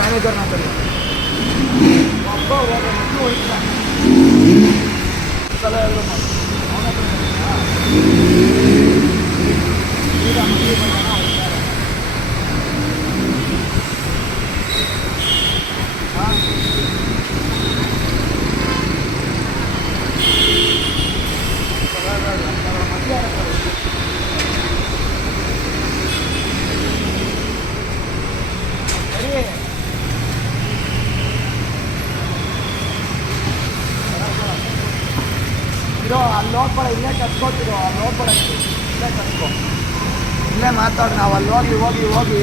ಮ್ಯಾನೇಜರ್ನ ಕರಿ ಒಬ್ಬ ಹೋಗ ಮಕ್ಕಳು ಹೋಯ್ತಾ ಸಲ ಎಲ್ಲ ಮಾಡಿ ಈಗ ಮಕ್ಕಳು ಬಂದ ಹೋಗ್ತಾರೆ. ಅಲ್ಲಿ ಹೋಗ್ಬೇಡ, ಇಲ್ಲೇ ಕತ್ಕೋತಿರೋ, ಅಲ್ಲಿ ಹೋಗ್ಬೇಡ, ಇಲ್ಲೇ ಕತ್ಕೋ, ಇಲ್ಲೇ ಮಾತಾಡಿ. ನಾವು ಅಲ್ಲಿ ಹೋಗಿ ಹೋಗಿ ಹೋಗಿ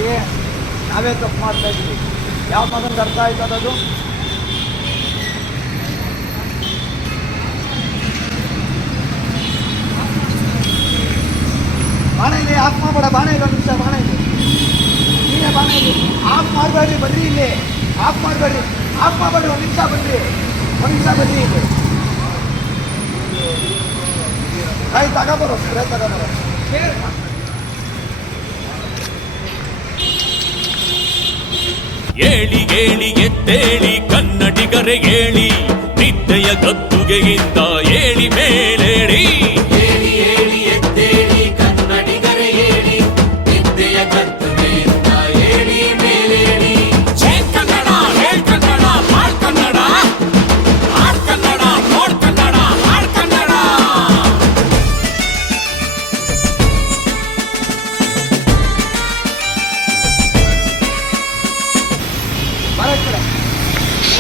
ನಾವೇ ತಪ್ಪು ಮಾಡ್ತಾ ಇದ್ವಿ. ಯಾವ ಮಗಂದು ಅರ್ಥ ಆಯ್ತದ ಅದು? ಬಾಣ ಇಲ್ಲಿ ಆಫ್ ಮಾಡಬೇಡ, ಬಾಣ ಇಲ್ಲ ಒಂದು ನಿಮಿಷ, ಬಾಣ ಇಲ್ಲಿ ನೀನೇ ಬಾಣ ಇಲ್ಲಿ ಆಫ್ ಮಾಡಬೇಡ್ರಿ, ಬರ್ರಿ ಇಲ್ಲಿ ಆಫ್ ಮಾಡಬೇಡ್ರಿ, ಆಫ್ ಮಾಡಬೇಡ್ರಿ, ಒಂದು ನಿಮಿಷ ಬನ್ರಿ, ಒಂದು ನಿಮಿಷ ಬನ್ರಿ ಇಲ್ಲಿ ಕೈ ತಗೋಬರೋ, ಸ್ಪ್ರೇ ತಗೋಬರೋ. ಏಳಿ ಏಳಿ ಎದ್ದೇಳಿ ಕನ್ನಡಿಗರೆ ಏಳಿ, ನಿದ್ದೆಯ ಗದ್ದುಗೆಯಿಂದ ಏಳಿ ಮೇಲೇಳಿ. ಏಳಿ ಏಳಿ ಎದ್ದೇಳಿ ಕನ್ನಡಿಗರೆ ಏಳಿ, ನಿದ್ದೆಯ ಗದ್ದುಗೆಯಿಂದ ಏಳಿ ಮೇಲೇಳಿ. ಜೈ ಕನ್ನಡ, ಹೇಳ್ ಕನ್ನಡ, ಬಾಳ್ ಕನ್ನಡ, ಆಡ್ ಕನ್ನಡ, ನೋಡ್ ಕನ್ನಡ, ಹಾಡ್ ಕನ್ನಡ. ಬರಕ್ಕೆ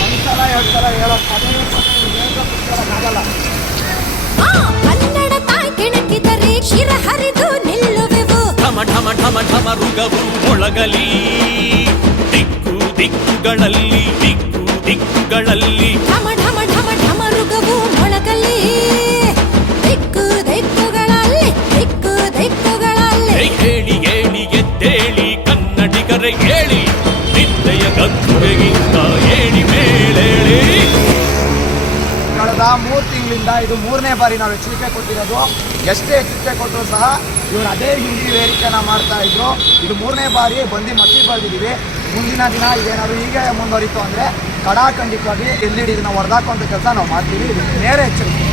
ಒಂದ್ಸಲ ಎರಡು ಸಲ ಹೇಳೋಕ್ಕಾಗಲ್ಲ. ಕನ್ನಡ ತಾಯಿ ಕೆಣಕಿದರೆ ಶಿರ ಹರಿದು ನಿಲ್ಲುವೆವು. ಢಮ ಢಮ ಢಮ ಢಮ ರುಗವು ಮೊಳಗಲಿ, ದಿಕ್ಕು ದಿಕ್ಕುಗಳಲ್ಲಿ, ದಿಕ್ಕು ದಿಕ್ಕುಗಳಲ್ಲಿ. ಢಮ ಢಮ ಢಮ ಢಮ ರುಗವು ಮೊಳಗಲಿ, ದಿಕ್ಕು ದಿಕ್ಕುಗಳಲ್ಲಿ, ದಿಕ್ಕು ದಿಕ್ಕುಗಳಲ್ಲಿ. ಏಳಿ ಏಳಿ ಎದ್ದೇಳಿ ಕನ್ನಡಿಗರೆ ಏಳಿ, ನಿದ್ದೆಯ ಗದ್ದುಗೆಯಿಂದ ಏಳಿ ಮೇಲೇಳಿ. ಕಳೆದ 3 ತಿಂಗಳಿಂದ ಇದು 3ನೇ ಬಾರಿ ನಾವು ಎಚ್ಚರಿಕೆ ಕೊಟ್ಟಿರೋದು. ಎಷ್ಟೇ ಎಚ್ಚರಿಕೆ ಕೊಟ್ಟರು ಸಹ ಇವರು ಅದೇ ಹಿಂದಿ ವೇರಿಕೆನ ಮಾಡ್ತಾ ಇದ್ರು. ಇದು 3ನೇ ಬಾರಿ ಬಂದು ಮತ್ತಿ ಬರೆದಿದ್ದೀವಿ. ಮುಂದಿನ ದಿನ ಇದೇನಾದ್ರು ಹೀಗೆ ಮುಂದುವರಿತು ಅಂದರೆ ಕಡಾಖಂಡಿತವಾಗಿ ಎಲ್ಲಿಡಿ ಇದನ್ನು ಹೊಡೆದಾಕುವಂಥ ಕೆಲಸ ನಾವು ಮಾಡ್ತೀವಿ. ಇದು ನೇರ ಎಚ್ಚರಿಕೆ.